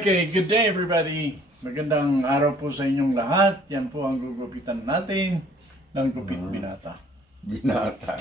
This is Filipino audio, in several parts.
Okay, good day everybody. Magandang araw po sa inyong lahat. Yan po ang gugupitan natin ng gupit binata. Binata.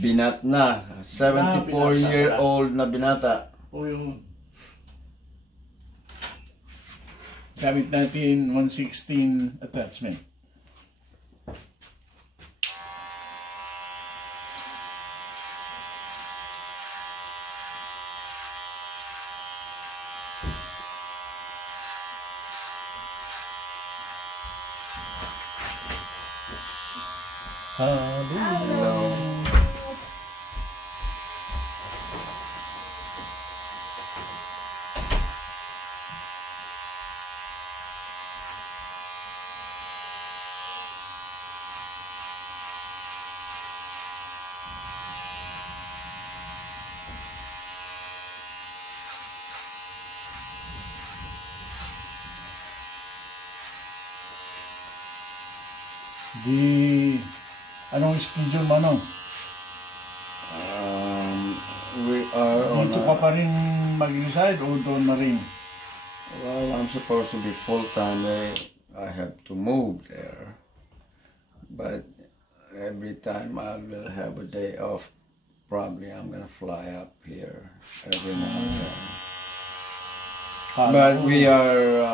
Binat na. 74-year-old na binata. O yun. Gamit natin 116 attachment. Hello. Anong schedule mo, Manong? We are on dito ka pa rin mag-reside o doon na rin? Well, I'm supposed to be full-time. I have to move there. But every time I will have a day off, probably I'm gonna fly up here every now and then. But we are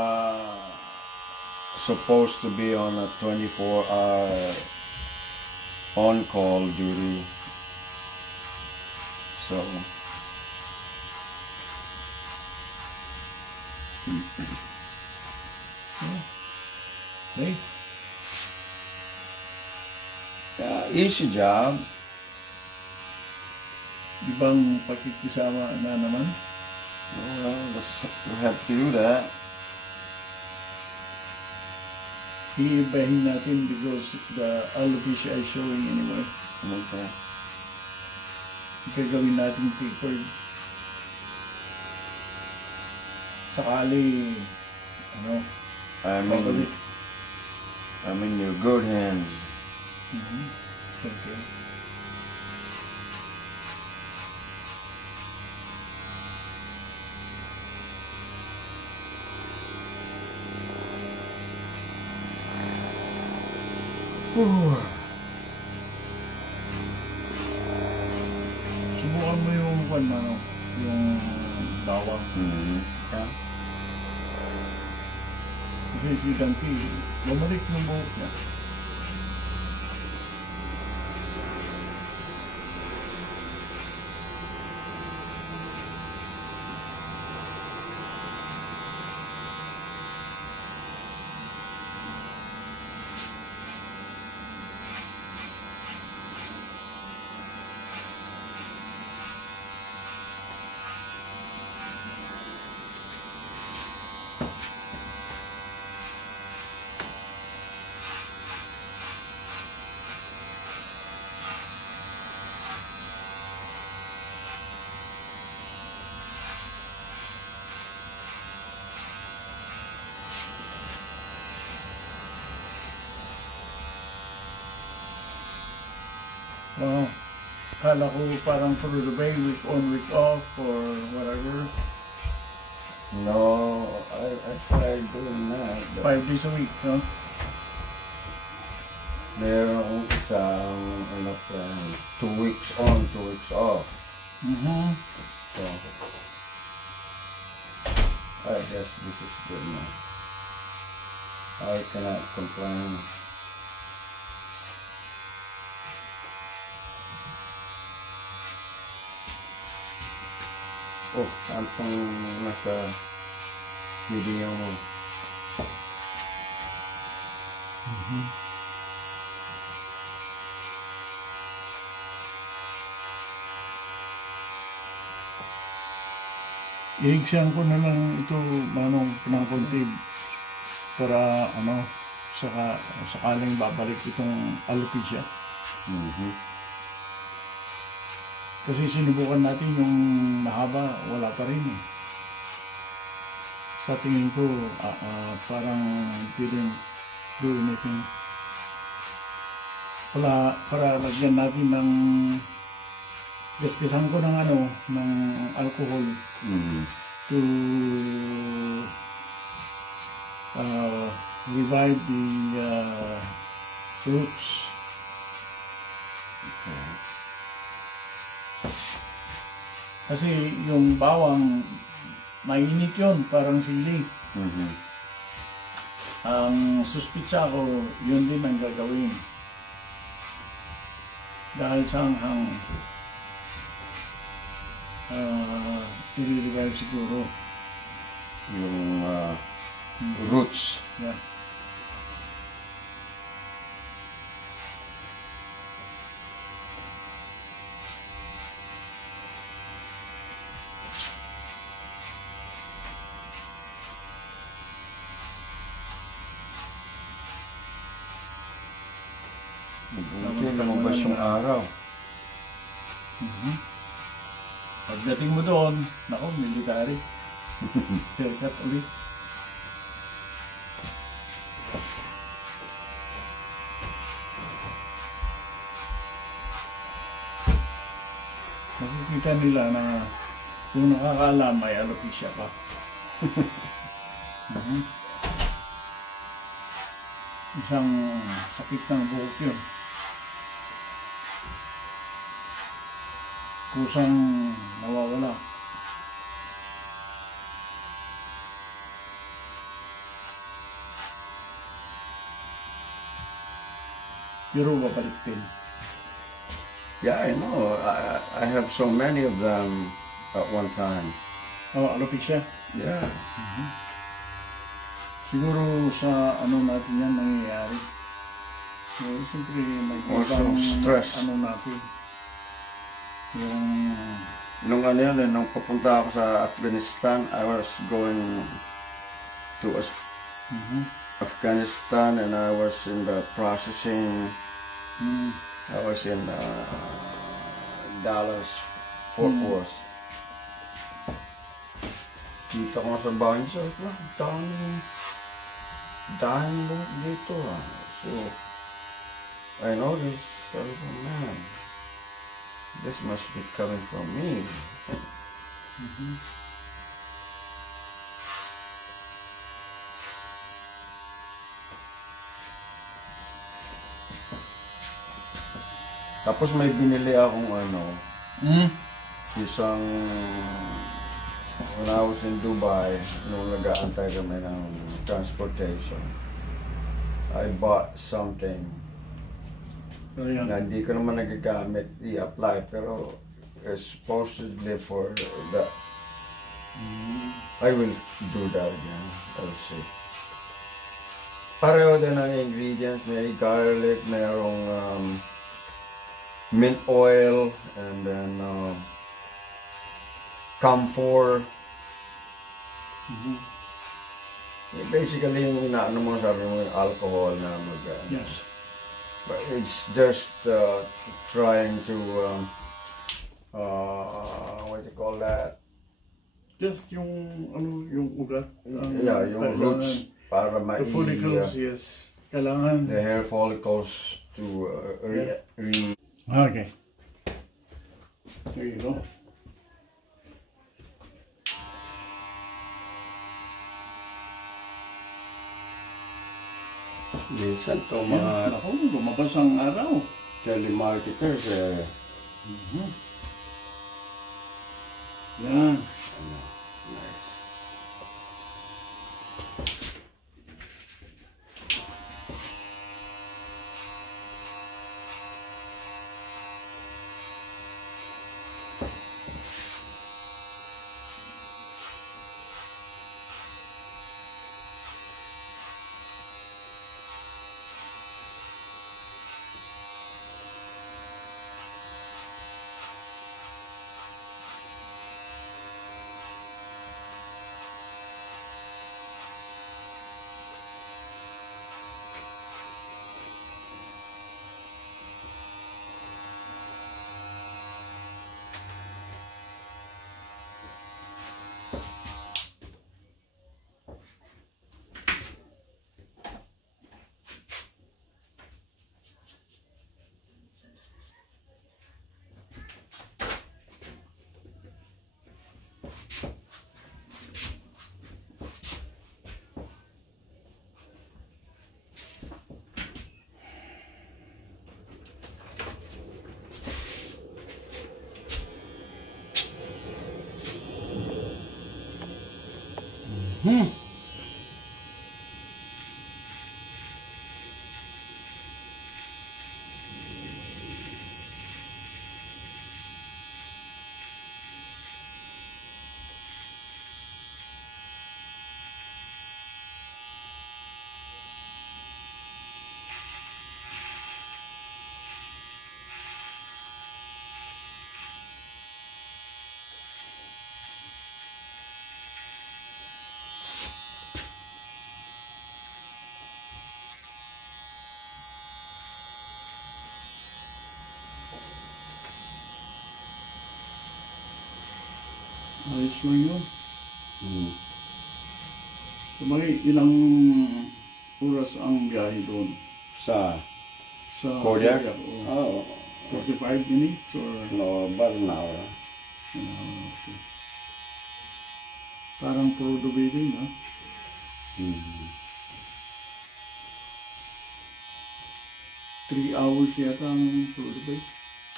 supposed to be on a 24-hour on-call duty, so okay. Easy job. Ibang pakikisama na naman? Well, we have to do that. Iibahin natin because the alopecia is showing anyway. Okay. Gagawin natin tapered. Sakali, I'm in your good hands. Thank you. Subukan mo yung yung bawang. Yeah. Kasi si Dante, bumalik yung buhok niya. Kala ko parang for the day, week on, week off, or whatever. No, I tried doing that. 5 days a week, no? Merong isang 2 weeks on, 2 weeks off. So I guess this is good enough. I cannot complain. Oh, saan pong nasa video mo? Iigsihan ko na lang ito, Manong, ng konti para sakaling babalik itong alopecia. Kasi sinubukan natin yung mahaba, wala pa rin eh. Sa tingin ko, parang didn't do anything. Para lagyan natin ng gaspisan ko ng ano, ng alcohol to revive the roots. Kasi yung bawang, mainit yun, parang sili. Ang suspitsa ko, yun din ang gagawin. Dahil sa hanghang, i-revive siguro. Yung roots. Yeah. Buti lumabas yung araw. Pagdating mo doon, naku, military. Haircut ulit. Makikita nila na yung nakakaalam ay alopecia pa. Isang sakit ng buhok yun. Kusang nawawala. Pero babalik din. Yeah, I know. I have so many of them at one time. Oh, alopecia? Yeah. Siguro sa ano natin yan nangyayari. So, siyempre may ibang stress. Ano natin. Yung... Nung ano yan, nung papunta ako sa Afghanistan, I was going to Afghanistan and I was in the processing. I was in Dallas, Fort Worth. Kita ko sa bahay niya, dahil dito So, I noticed, sabi ko, man, this must be coming from me. Tapos may binili akong ano, isang, when I was in Dubai, nung nag-aantay kami ng transportation, I bought something na hindi ko naman nagagamit, i-apply, pero supposedly for that. I will do that again. I'll see. Pareho din ang ingredients, may garlic, mayroong mint oil, and then camphor. Basically, yung inaano mo, sabi mo, yung alcohol na Yes. But it's just trying to, what do you call that? Just yung, ano, yung ugat. Yeah, yung roots, para the follicles, yes. Kailangan. The hair follicles to Okay. There you go. Minsan to mga lumabas ang araw. telemarketers Yan. Nice. Ayos lang yun. Hmm. So, ilang oras ang biyahe doon? Sa Korea? Korea? Oh. Oh, 45 minutes or? no, about an hour. Okay. Parang Prodo Bay din, ha? Hmm. 3 hours yata ang Prodo Bay.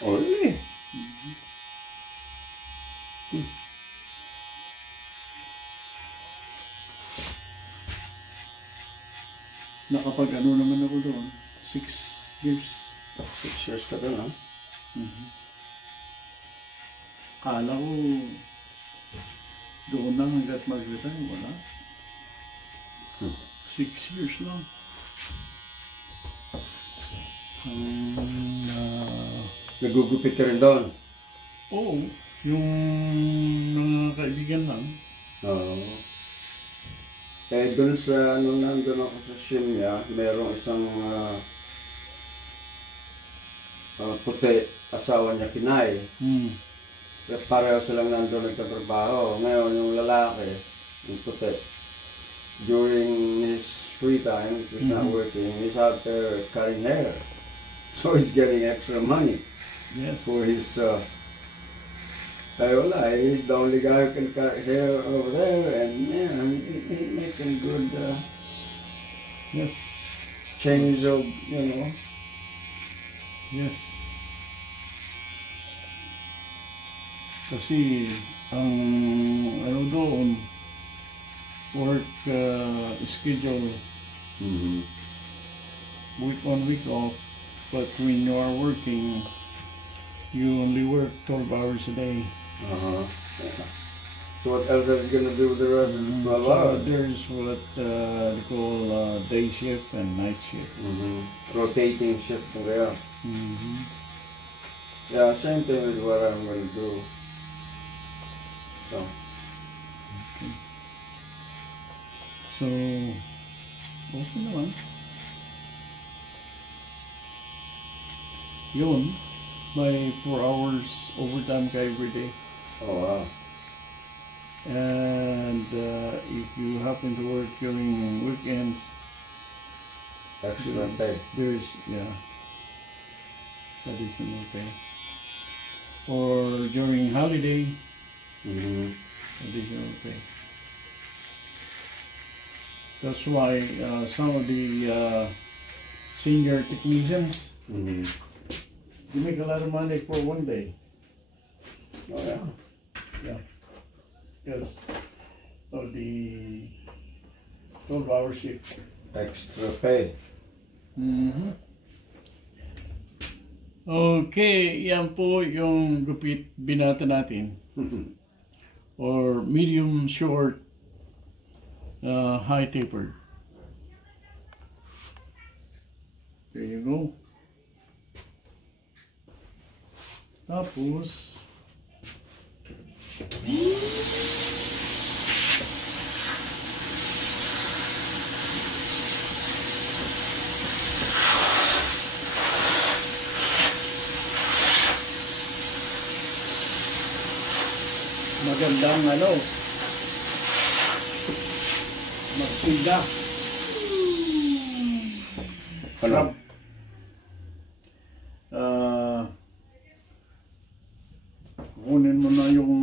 Oh, really? Nakapag ano naman ako doon, 6 years. 6 years ka doon, ha? Kala ko doon lang hanggat mag-retire, wala. 6 years lang. Nagugupit ka rin doon? Oo, yung mga kaibigan lang. Oo. Eh, doon sa, nung nandun ako sa Shimya, merong isang puti, asawa niya, Kinay. Pareho silang nandun nagtatrabaho. Ngayon, yung lalaki, yung puti, during his free time, he's not working, he's out there cutting hair. So he's getting extra money for his, wala, he's the only guy who can cut hair over there, and yeah, he makes a good change of, you know. Yes. Kasi ang ano doon, work schedule, week on, week off, but when you are working, you only work 12 hours a day. So what else are you gonna do with the rest of the 12 hours? There's what they call day shift and night shift. Rotating shift there. Yeah, same thing is what I'm gonna do. So. Okay. So, okay naman. Yun, may 4 hours overtime ka every day. Oh, wow. And if you happen to work during weekends, extra pay. There's additional pay. Or during holiday, additional pay. That's why some of the senior technicians, they make a lot of money for one day. Oh, yeah. Yeah. Because of the 12-hour shift. Extra pay. Okay, yan po yung gupit binata natin. Or medium short, high tapered. There you go. Tapos magandang magtinda. Ano? Kunin mo na yung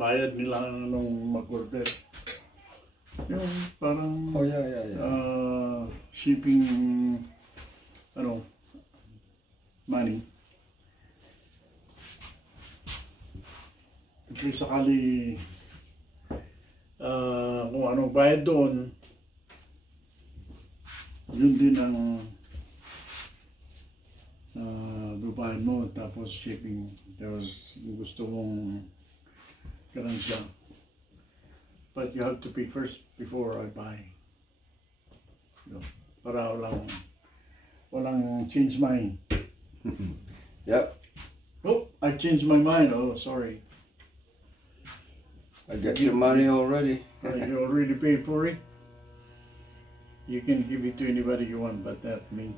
bayad nila nung mag-order. Yung parang shipping money. Kung sakali kung anong bayad doon, yun din ang babayad mo, tapos shipping, tapos gusto mong ganun siya. But you have to pay first before I buy. No, para walang change mind. Yep. Oh, I changed my mind. Oh, sorry. I got your money already. You already paid for it. You can give it to anybody you want, but not me.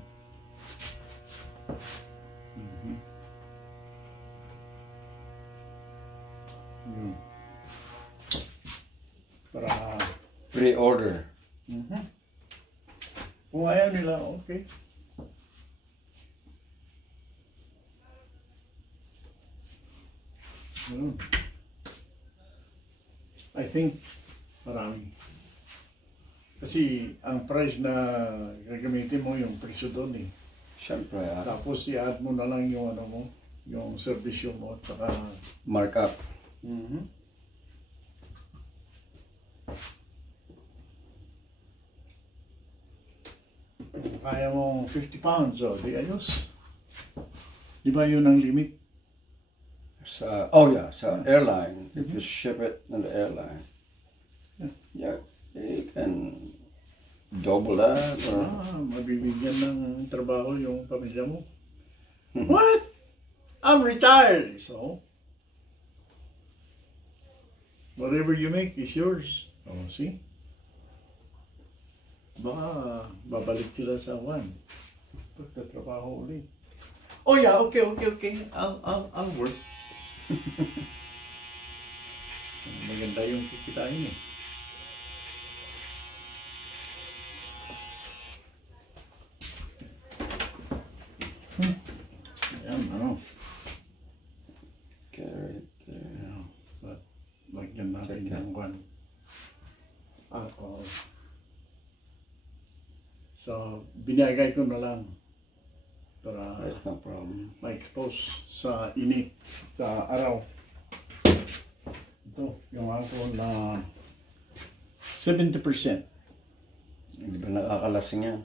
Para Pre-order. kung ayaw nila, okay. I think marami. Kasi ang price na gagamitin mo yung presyo doon eh. Siyempre, Tapos i-add mo na lang yung ano mo, yung servisyo mo at saka markup. Kaya mo 50 pounds, oh, di ayos. Di ba yun ang limit? Sa, oh yeah, sa airline. If you ship it on the airline, yeah, they can double that. Or... mabibigyan ng trabaho yung pamilya mo. What? I'm retired. So, whatever you make is yours. Oh, see? Baka babalik sila sa one. Pagtatrabaho ulit. Oh yeah, okay. I'll work. Maganda yung kikitain eh. Ayan, ano. Carry it there. Yeah, but lagyan natin ng one. Alcohol. So, binagay ko na lang para That's no problem. ma-expose sa init, sa araw. Ito, yung alcohol na 70%. Hindi ba nakakalasing yan?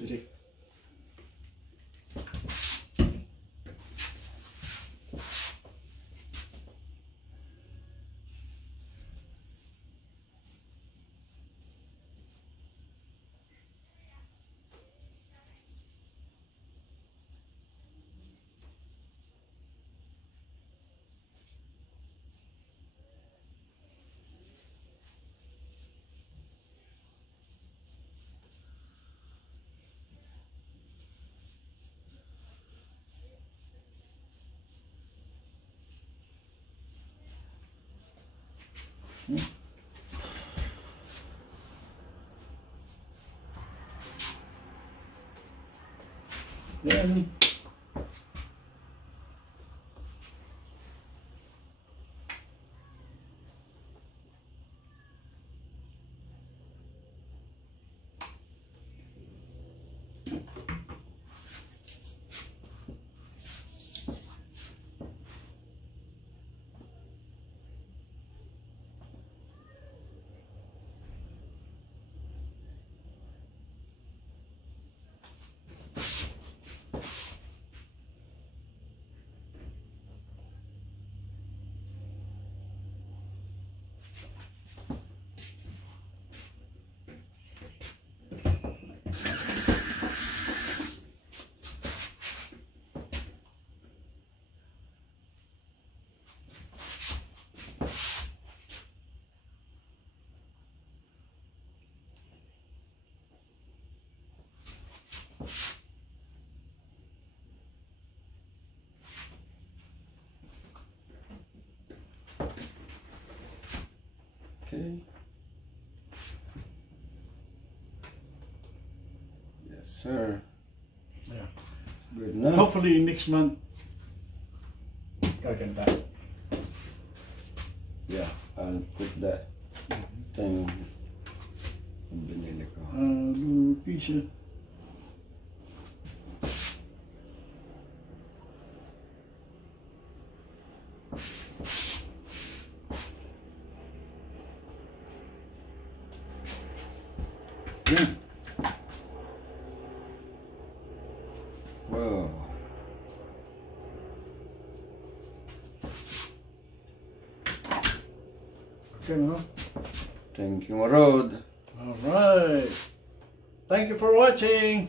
Direct. Then, Okay. Yes, sir. yeah. Good enough. Hopefully next month, gaganda. Yeah, I'll put that thing Ang binili ko. Lupicia. Yeah. Wow. Okay, no? Thank you, Marod. All right. Thank you for watching.